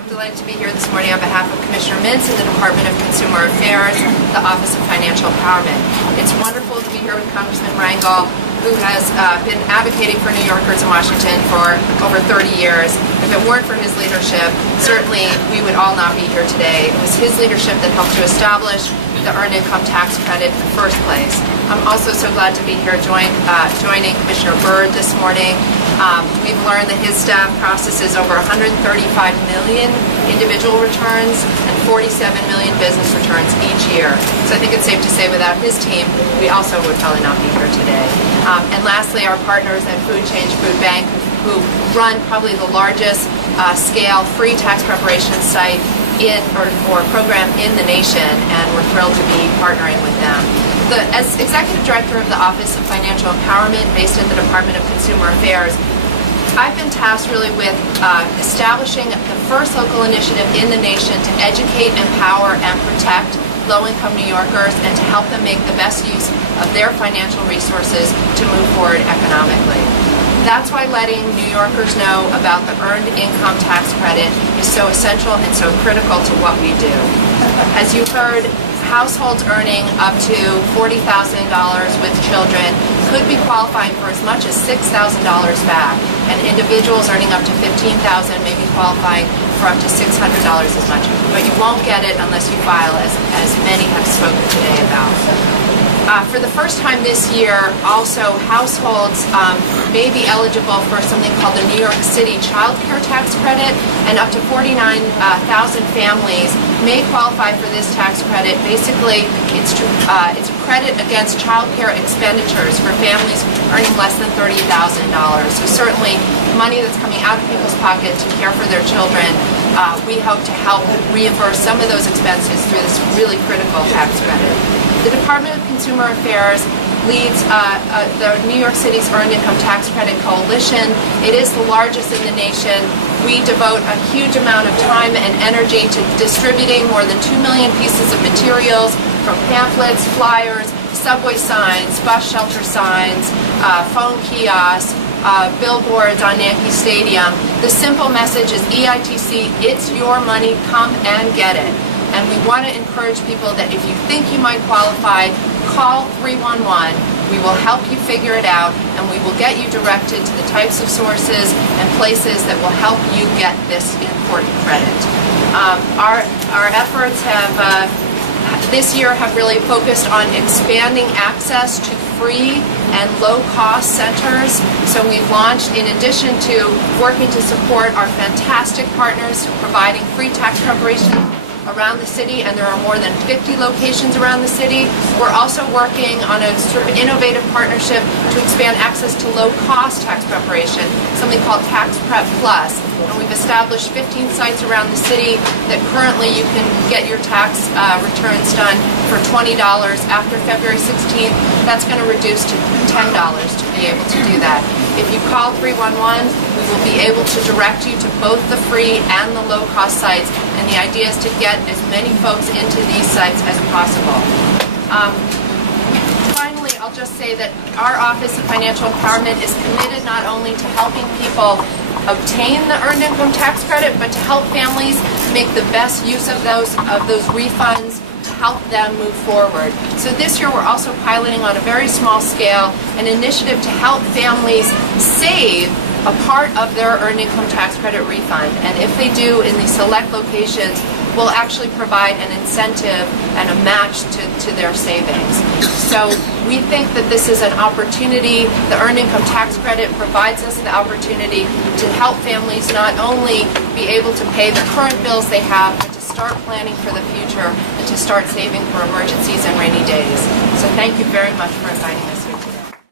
I'm delighted to be here this morning on behalf of Commissioner Mintz in the Department of Consumer Affairs, the Office of Financial Empowerment. It's wonderful to be here with Congressman Rangel, who has been advocating for New Yorkers in Washington for over 30 years. If it weren't for his leadership, certainly we would all not be here today. It was his leadership that helped to establish the Earned Income Tax Credit in the first place. I'm also so glad to be here joining Commissioner Byrd this morning. We've learned that his staff processes over 135 million individual returns and 47 million business returns each year. So I think it's safe to say without his team, we also would probably not be here today. And lastly, our partners at Food Change Food Bank, who run probably the largest scale free tax preparation site or program in the nation, and we're thrilled to be partnering with them. As Executive Director of the Office of Financial Empowerment based in the Department of Consumer Affairs, I've been tasked really with establishing the first local initiative in the nation to educate, empower, and protect low-income New Yorkers and to help them make the best use of their financial resources to move forward economically. That's why letting New Yorkers know about the Earned Income Tax Credit is so essential and so critical to what we do. As you heard, households earning up to $40,000 with children could be qualifying for as much as $6,000 back, and individuals earning up to $15,000 may be qualifying for up to $600 as much. But you won't get it unless you file, as many have spoken today about. For the first time this year, also households may be eligible for something called the New York City Child Care Tax Credit, and up to 49,000 families may qualify for this tax credit. Basically, it's a credit against child care expenditures for families earning less than $30,000. So certainly, money that's coming out of people's pocket to care for their children, we hope to help reimburse some of those expenses through this really critical tax credit. The Department of Consumer Affairs leads the New York City's Earned Income Tax Credit Coalition. It is the largest in the nation. We devote a huge amount of time and energy to distributing more than 2 million pieces of materials, from pamphlets, flyers, subway signs, bus shelter signs, phone kiosks, billboards on Yankee Stadium. The simple message is EITC, it's your money, come and get it. And we want to encourage people that if you think you might qualify, call 311. We will help you figure it out, and we will get you directed to the types of sources and places that will help you get this important credit. Our efforts this year have really focused on expanding access to free and low-cost centers. So we've launched, in addition to working to support our fantastic partners providing free tax preparation around the city, and there are more than 50 locations around the city. We're also working on a sort of innovative partnership to expand access to low-cost tax preparation, something called Tax Prep Plus. And we've established 15 sites around the city that currently you can get your tax returns done for $20 after February 16th. That's going to reduce to $10 to be able to do that. If you call 311, we will be able to direct you to both the free and the low-cost sites, and the idea is to get as many folks into these sites as possible. Finally, I'll just say that our Office of Financial Empowerment is committed not only to helping people obtain the Earned Income Tax Credit, but to help families make the best use of those refunds to help them move forward. So this year we're also piloting on a very small scale an initiative to help families save a part of their Earned Income Tax Credit refund. And if they do in these select locations, we'll actually provide an incentive and a match to their savings. So we think that this is an opportunity. The Earned Income Tax Credit provides us the opportunity to help families not only be able to pay the current bills they have, but to start planning for the future and to start saving for emergencies and rainy days. So thank you very much for inviting us here.